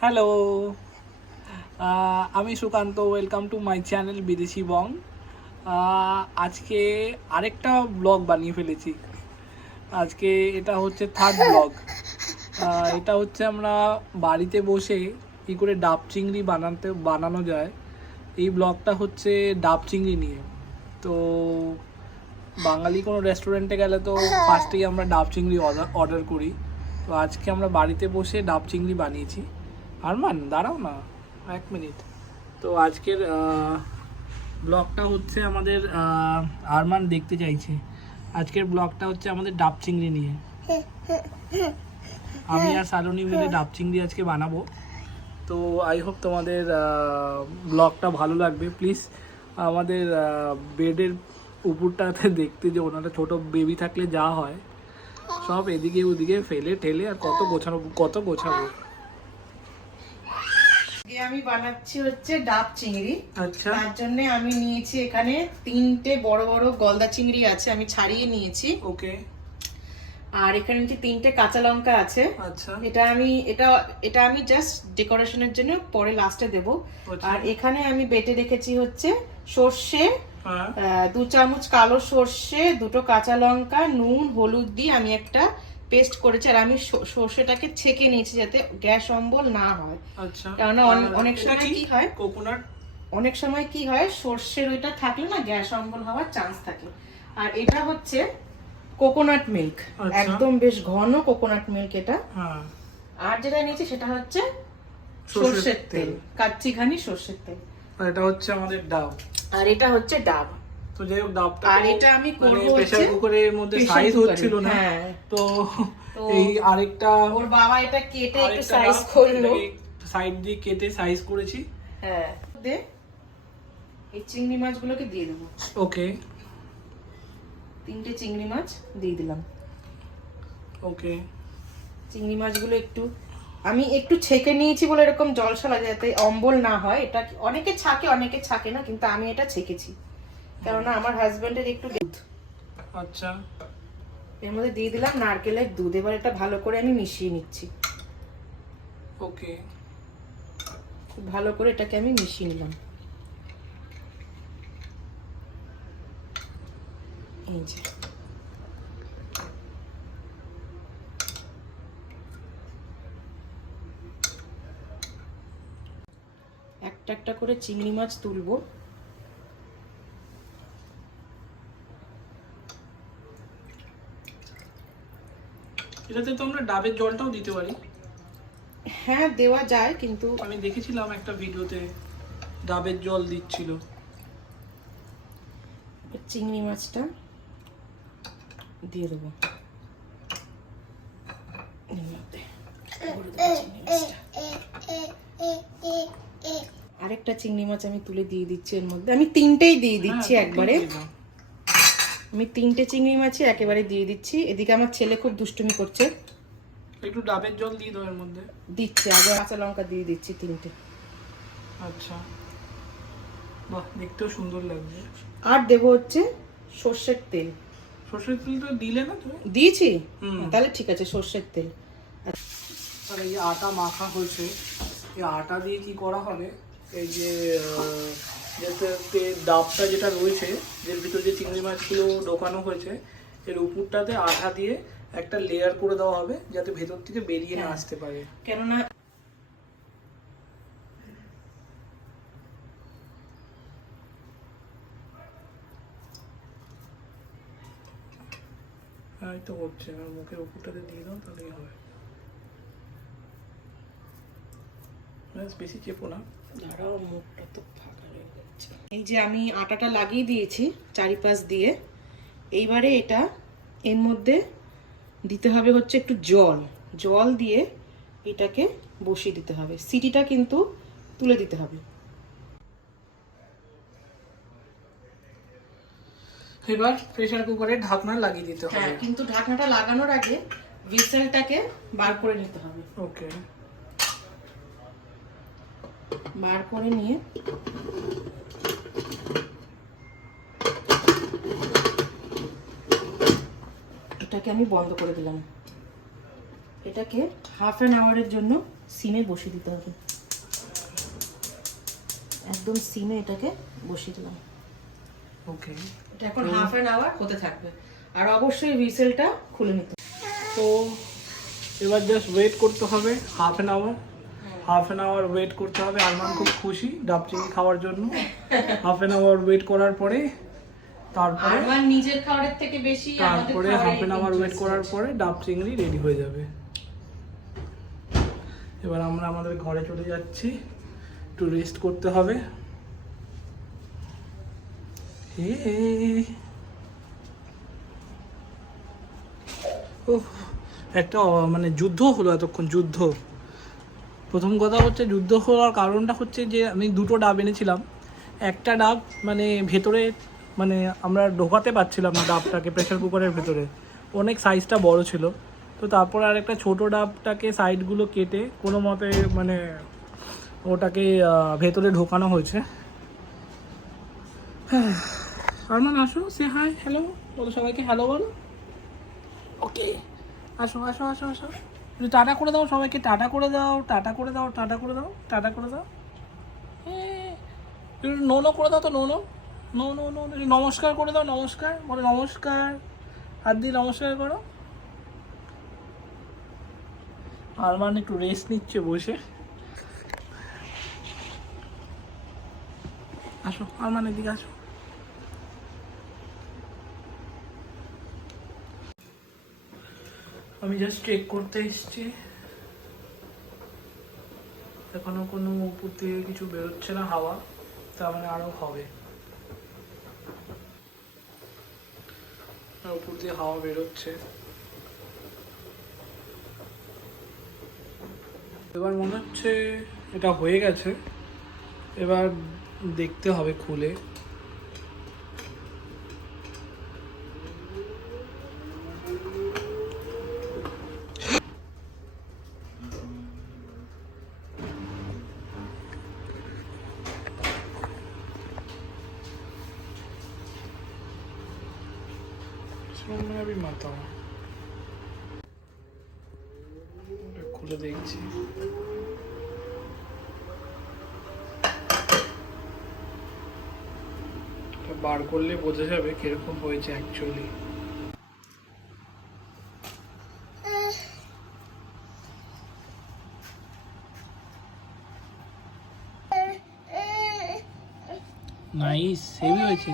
Hello, আমি Sukanta. Welcome to my channel বিদেশি বং। আজকে আরেকটা ব্লগ বানিয়ে ফেলেছি। আজকে এটা হচ্ছে থার্ড ব্লগ। এটা হচ্ছে আমরা বাড়িতে বসে কী করে ডাব চিংড়ি বানানো যায়, এই ব্লগটা হচ্ছে ডাব চিংড়ি নিয়ে। তো বাঙালি কোনো রেস্টুরেন্টে গেলে তো ফার্স্টেই আমরা ডাব চিংড়ি অর্ডার করি। তো আজকে আমরা বাড়িতে বসে ডাব চিংড়ি বানিয়েছি। আরমান দাঁড়াও না 1 মিনিট। তো আজকের ব্লগটা হচ্ছে আমাদের আরমান দেখতে চাইছে। আজকের ব্লগটা হচ্ছে আমাদের ডাব চিংড়ি নিয়ে। আমি আর সালনি মিলে ডাব চিংড়ি আজকে বানাবো। তো আই হোপ তোমাদের ব্লগটা ভালো লাগবে। প্লিজ আমাদের বেডের উপরটাতে দেখতে, যে ওনারা ছোটো বেবি থাকলে যা হয় সব এদিকে ওদিকে ফেলে ঠেলে আর কত গোছাবো। আমি বানাচ্ছি হচ্ছে ডাব চিংড়ি। আচ্ছা, তার জন্য আমি নিয়েছি এখানে 3টে বড় বড় গলদা চিংড়ি আছে, আমি ছাড়িয়ে নিয়েছি। ওকে। আর এখানে নিচে 3টে কাঁচা লঙ্কা আছে। আচ্ছা, এটা আমি জাস্ট ডেকোরেশনের জন্য পরে লাস্টে দেব। আচ্ছা। আর এখানে আমি বেটে রেখেছি হচ্ছে সর্ষে, হ্যাঁ, 2 চামচ কালো সর্ষে, 2টো কাঁচা লঙ্কা, নুন, হলুদ দিয়ে আমি একটা পেস্ট করেছি। আর আমি সর্ষেটাকে ছেঁকে নিয়েছি যাতে গ্যাস অম্বল না হয়। আচ্ছা। কেননা অনেক সময় কি হয়, কোকোনাট, অনেক সময় কি হয় সর্ষের ওইটা থাকলে না গ্যাস অম্বল হওয়ার চান্স থাকে। আর এটা হচ্ছে কোকোনাট মিল্ক, আচ্ছা। একদম বেশ ঘন কোকোনাট মিল্ক এটা। হ্যাঁ। আর যেটা নিয়েছি সেটা হচ্ছে সর্ষের তেল, কাচ্চি ঘানি সর্ষের তেল। আর এটা হচ্ছে আমাদের ডাব। আর এটা হচ্ছে ডাব। তো যাই হোক, ডাবটা আর এটা আমি করব প্রেসার কুকারের মধ্যে সাইজ হচ্ছিল না। হ্যাঁ, তো এই আরেকটা ওর বাবা এটা কেটে একটু সাইজ করলো, সাইড দিয়ে কেটে সাইজ করেছি। হ্যাঁ। দে এই চিংড়ি মাছগুলোকে দিয়ে দেবো। ওকে, 3টে চিংড়ি মাছ দিয়ে দিলাম। ওকে। চিংড়ি মাছগুলো আমি একটু ছেঁকে নিয়েছি বলে এরকম জলছালা, যাতে অম্বল না হয়। এটা অনেকে ছাকে অনেকে ছাকে না, কিন্তু আমি এটা ছেঁকেছি কেননা আমার হাজবেন্ডের একটু দুধ। আচ্ছা, এর মধ্যে দিয়ে দিলাম নারকেলের দুধ। এবার এটা ভালো করে আমি মিশিয়ে নিচ্ছি। ওকে। খুব ভালো করে এটাকে আমি মিশিয়ে নিলাম। এই যে একটা একটা করে চিংড়ি মাছ তুলবো। এটাতে তো আমরা ডাবের জলটাও দিতে পারি। হ্যাঁ, দেওয়া যায়, কিন্তু আমি দেখেছিলাম একটা ভিডিওতে ডাবের জল দিচ্ছিল। চিংড়ি মাছটা দিয়ে দেবো। আরেকটা চিংড়ি মাছ আমি তুলে দিয়ে দিচ্ছি এর মধ্যে। আমি 3টেই দিয়ে দিচ্ছি একবারে। আমি 3টে চিংড়ি মাছই একেবারে দিয়ে দিচ্ছি। এদিকে আমার ছেলে খুব দুষ্টুমি করছে, একটু ডাবের জল দিয়ে দাও এর মধ্যে। দিচ্ছে। আগে কাঁচা লঙ্কা দিয়ে দিচ্ছি 3টে। আচ্ছা, বাহ, দেখতেও সুন্দর লাগছে। আর দেবো হচ্ছে সর্ষের তেল। সর্ষের তেল তো দিলে না তুমি? দিয়েছি, তাহলে ঠিক আছে, সর্ষের তেল। আর এই আটা মাখা হয়েছে, এই আটা দিয়ে কি করা হবে, এই যে যেটাতে ডাবটা যেটা রয়েছে, এর ভিতরে যে চিংড়ি মাছগুলো ঢোকানো হয়েছে, এর উপরটাতে আটা দিয়ে একটা লেয়ার করে দেওয়া হবে যাতে ভেতর থেকে বেরিয়ে না আসতে পারে। কেননা এই তো হচ্ছে, আমার মুখের উপরটাতে দিয়ে দাও তাহলেই হবে। বেশি চেপো না, দাঁড়াও, মুখটা তো ফাঁকা রয়ে যাচ্ছে। এই যে আমি আটাটা লাগিয়ে দিয়েছি চারিপাশ দিয়ে। এইবারে এটা এর মধ্যে দিতে হবে হচ্ছে একটু জল দিয়ে এটাকে বসিয়ে দিতে হবে। সিটিটা কিন্তু তুলে দিতে হবে। এবার প্রেসার কুকারে ঢাকনা লাগিয়ে দিতে হবে। হ্যাঁ, কিন্তু ঢাকনাটা লাগানোর আগে হুইসেলটাকে বার করে নিতে হবে। ওকে, বার করে নিয়ে এটাকে আমি বন্ধ করে দিলাম। এটাকে হাফ অ্যান আওয়ারের জন্য সিমে বসিয়ে দিতে হবে। একদম সিমে এটাকে বসিয়ে দিলাম। ওকে, এটা এখন হাফ অ্যান আওয়ার হতে থাকবে, আর অবশ্যই হুইসেলটা খুলে নিতে। তো এবার জাস্ট ওয়েট করতে হবে হাফ অ্যান আওয়ার ওয়েট করতে হবে। আরমান খুব খুশি ডাব চিংড়ি খাওয়ার জন্য। হাফ অ্যান আওয়ার ওয়েট করার পরে তারপরে আমার নিজের খাবারের থেকে বেশি তারপরে হাফ অ্যান আওয়ার ওয়েট করার পরে ডাব চিংড়ি রেডি হয়ে যাবে। এবার আমরা আমাদের ঘরে চলে যাচ্ছি, একটু রেস্ট করতে হবে। একটা মানে যুদ্ধ হলো এতক্ষণ, যুদ্ধ। প্রথম কথা হচ্ছে যুদ্ধ হওয়ার কারণটা হচ্ছে যে আমি দুটো ডাব এনেছিলাম। একটা ডাব মানে ভেতরে মানে আমরা ঢোকাতে পারছিলাম না ডাবটাকে প্রেসার কুকারের ভেতরে, অনেক সাইজটা বড় ছিল। তো তারপরে আরেকটা ছোটো ডাবটাকে সাইডগুলো কেটে কোনো মতে মানে ওটাকে ভেতরে ঢোকানো হয়েছে। আরমান আসো, সে হাই, হ্যালো বলো, সবাইকে হ্যালো বলো। ওকে, আসো আসো আসো আসো, একটু টাটা করে দাও সবাইকে, টাটা করে দাও, টাটা করে দাও, টাটা করে দাও, টাটা করে দাও। একটু নো নো করে দাও তো, no no no no no, একটু নমস্কার করে দাও, নমস্কার বলো, নমস্কার, হাত দিয়ে নমস্কার করো। আরমান একটু রেস্ট নিচ্ছে বসে। আসো আরমান, এদিকে আসো। আমি জাস্ট চেক করতে এসেছি, এখনো কোনো উপর থেকে কিছু বেরোচ্ছে না হাওয়া, তার মানে আরো হবে। উপর দিয়ে হাওয়া বেরোচ্ছে। এবার মনে হচ্ছে এটা হয়ে গেছে, এবার দেখতে হবে খুলে। খুলে দেখছি, বার করলে বোঝা যাবে কিরকম হয়েছে অ্যাকচুয়ালি। নাইস, হেভি হয়েছে।